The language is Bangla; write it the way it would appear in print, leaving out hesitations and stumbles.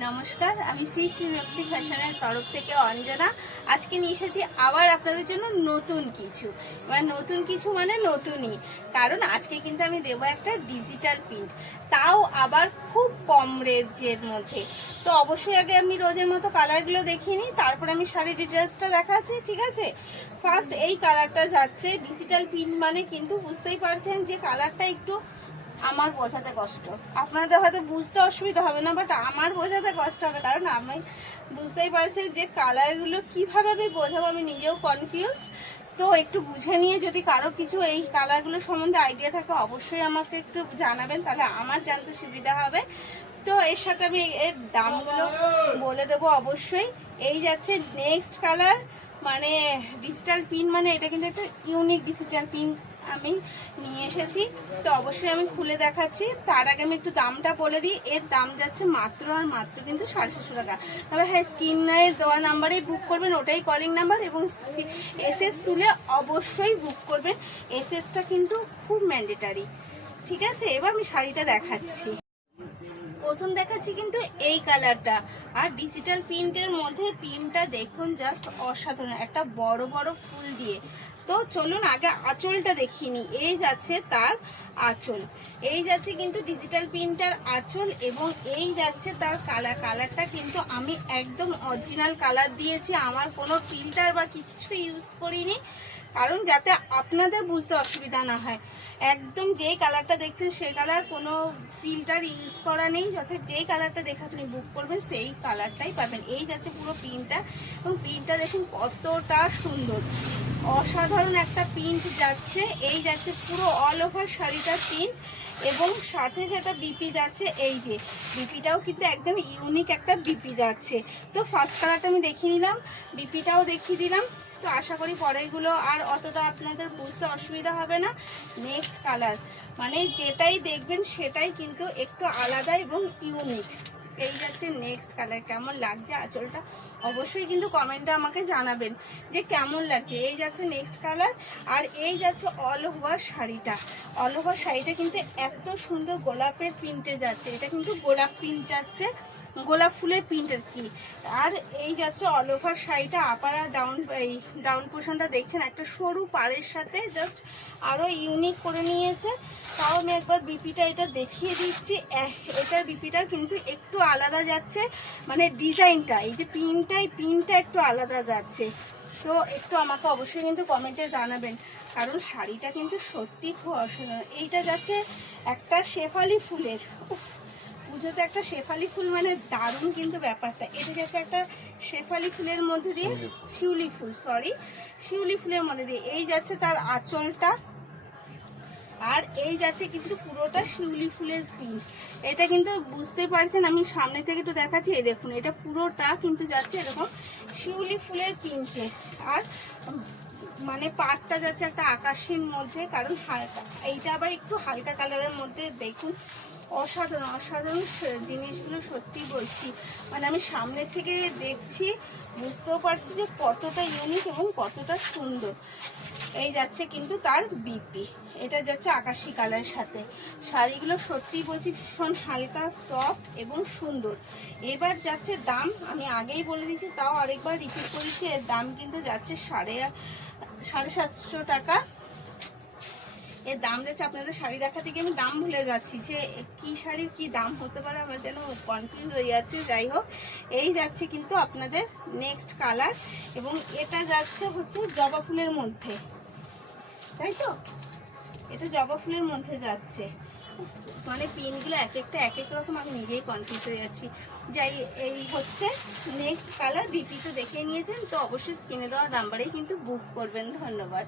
নমস্কার, আমি শ্রী শ্রী রক্তি ফ্যাশনের তরফ থেকে অঞ্জনা। আজকে নিয়ে এসেছি আবার আপনাদের জন্য নতুন কিছু। এবার নতুন কিছু মানে নতুনই, কারণ আজকে কিন্তু আমি দেবো একটা ডিজিটাল প্রিন্ট, তাও আবার খুব কম রেঞ্জের মধ্যে। তো অবশ্যই আগে আমি রোজের মতো কালারগুলো দেখিয়ে নিই, তারপরে আমি শাড়ির ডিটেলসটা দেখাচ্ছি, ঠিক আছে? ফার্স্ট এই কালারটা যাচ্ছে ডিজিটাল প্রিন্ট, মানে কিন্তু বুঝতেই পারছেন যে কালারটা একটু আমার বোঝাতে কষ্ট, আপনাদের হয়তো বুঝতে অসুবিধা হবে না, বাট আমার বোঝাতে কষ্ট হবে, কারণ আমি বুঝতেই পারছি যে কালারগুলো কিভাবে আমি বোঝাবো, আমি নিজেও কনফিউজ। তো একটু বুঝে নিয়ে যদি কারো কিছু এই কালারগুলো সম্বন্ধে আইডিয়া থাকে অবশ্যই আমাকে একটু জানাবেন, তাহলে আমার জানতে সুবিধা হবে। তো এর সাথে আমি এর দামগুলো বলে দেবো অবশ্যই। এই যাচ্ছে নেক্সট কালার, মানে ডিজিটাল পিন, মানে এটা কিন্তু একটা ইউনিক ডিজিটাল পিন আমি নিয়ে এসেছি। তো অবশ্যই আমি খুলে দেখাচ্ছি, তার আগে আমি একটু দামটা বলে দিই। এর দাম যাচ্ছে মাত্র আর মাত্র কিন্তু 750 টাকা। তবে হ্যাঁ, স্ক্রিনে দেওয়া নাম্বারেই বুক করবেন, ওটাই কলিং নাম্বার, এবং এসএস তুলে অবশ্যই বুক করবেন। এসএসটা কিন্তু খুব ম্যান্ডেটারি, ঠিক আছে? এবার আমি শাড়িটা দেখাচ্ছি। প্রথম দেখাচ্ছি কিন্তু এই কালারটা, আর ডিজিটাল প্রিন্টের মধ্যে প্রিন্টটা দেখুন, জাস্ট অসাধারণ, একটা বড় বড় ফুল দিয়ে। তো চলুন আগে আঁচলটা দেখিয়ে নিই। এই যাচ্ছে তার আঁচল, এই যাচ্ছে কিন্তু ডিজিটাল প্রিন্টার আঁচল, এবং এই যাচ্ছে তার কালারটা কিন্তু আমি একদম অরিজিনাল কালার দিয়েছি, আমার কোনো ফিল্টার বা কিছু ইউজ করিনি, কারণ যাতে আপনাদের বুঝতে অসুবিধা না হয়। একদম যেই কালারটা দেখছেন সেই কালার, কোনো ফিল্টার ইউজ করা নেই, যাতে যেই কালারটা দেখে আপনি বুক করবেন সেই কালারটাই পাবেন। এই যাচ্ছে পুরো প্রিন্টটা, এবং প্রিন্টটা দেখুন কতটা সুন্দর, অসাধারণ একটা প্রিন্ট যাচ্ছে। এই যাচ্ছে পুরো অল ওভার শাড়িটা প্রিন্ট, এবং সাথে যেটা বিপি যাচ্ছে, এই যে বিপিটাও কিন্তু একদম ইউনিক একটা বিপি যাচ্ছে। তো ফার্স্ট কালারটা আমি দেখিয়ে নিলাম, বিপিটাও দেখিয়ে দিলাম। তো আশা করি পরেরগুলো আর অতটা আপনাদের বুঝতে অসুবিধা হবে না। নেক্সট কালার, মানে যেটাই দেখবেন সেটাই কিন্তু একটু আলাদা এবং ইউনিক। এই যাচ্ছে নেক্সট কালার, কেমন লাগছে আঁচলটা অবশ্যই কিন্তু কমেন্টে আমাকে জানাবেন যে কেমন লাগছে। এই যাচ্ছে নেক্সট কালার, আর এই যাচ্ছে অল ওভার শাড়িটা। অল ওভার শাড়িটা কিন্তু এত সুন্দর গোলাপের প্রিন্টে যাচ্ছে, এটা কিন্তু গোলাপ প্রিন্ট যাচ্ছে, গোলাপ ফুলের প্রিন্ট আর কি। আর এই যাচ্ছে অল ওভার শাড়িটা, আপার আর ডাউন পোর্শনটা দেখছেন একটা সরু পাড়ের সাথে, জাস্ট আরও ইউনিক করে নিয়েছে। তাও আমি একবার বিপিটা এটা দেখিয়ে দিচ্ছি। এটার বিপিটা কিন্তু একটু আলাদা যাচ্ছে, মানে ডিজাইনটা, এই যে প্রিন্টটা একটু আলাদা যাচ্ছে। তো একটু আমাকে অবশ্যই কিন্তু কমেন্টে জানাবেন, কারণ শাড়িটা কিন্তু সত্যি খুব অসাধারণ। এইটা যাচ্ছে একটা শেফালি ফুলের, পুজোতে একটা শেফালি ফুল মানে দারুণ কিন্তু ব্যাপারটা। এটা যাচ্ছে একটা শেফালি ফুলের মধ্যে দিয়ে, শিউলি ফুলের মধ্যে দিয়ে। এই যাচ্ছে তার আঁচলটা, আর এই যাচ্ছে কিন্তু পুরোটা শিউলি ফুলের প্রিন্ট। এটা কিন্তু বুঝতে পারছেন, আমি সামনে থেকে একটু দেখাচ্ছি। এই দেখুন, এটা পুরোটা কিন্তু যাচ্ছে এরকম শিউলি ফুলের প্রিন্টে, আর মানে পাটটা যাচ্ছে একটা আকাশীর মধ্যে, কারণ হালকা, এইটা আবার একটু হালকা কালারের মধ্যে। দেখুন অসাধারণ জিনিসগুলো, সত্যি বলছি, মানে আমি সামনে থেকে দেখছি, বুঝতেও পারছি যে কতটা ইউনিক এবং কতটা সুন্দর। এই যাচ্ছে কিন্তু তার বিপি, এটা যাচ্ছে আকাশি কালারের সাথে। শাড়িগুলো সত্যি বলছি ভীষণ হালকা, সফট এবং সুন্দর। এবার যাচ্ছে দাম, আমি আগেই বলে দিচ্ছি, তাও আরেকবার রিপিট করেছি, এর দাম কিন্তু যাচ্ছে 750 টাকা। এর দাম যাচ্ছে, আপনাদের শাড়ি দেখাতে গিয়ে আমি দাম ভুলে যাচ্ছি যে কি শাড়ির কি দাম হতে পারে, আমার যেন কনফিউজ হয়ে যাচ্ছে। যাই হোক, এই যাচ্ছে কিন্তু আপনাদের নেক্সট কালার, এবং এটা যাচ্ছে হচ্ছে জবা ফুলের মধ্যে, তাই তো? এটা জবা ফুলের মধ্যে যাচ্ছে, মানে পিনগুলো এক একটা এক এক রকম, আমি নিজেই কনফিউজ হয়ে যাচ্ছি। যাই, এই হচ্ছে নেক্সট কালার। বিপি তো দেখে নিয়েছেন, তো অবশ্যই স্ক্রিনে দেওয়ার নাম্বারেই কিন্তু বুক করবেন। ধন্যবাদ।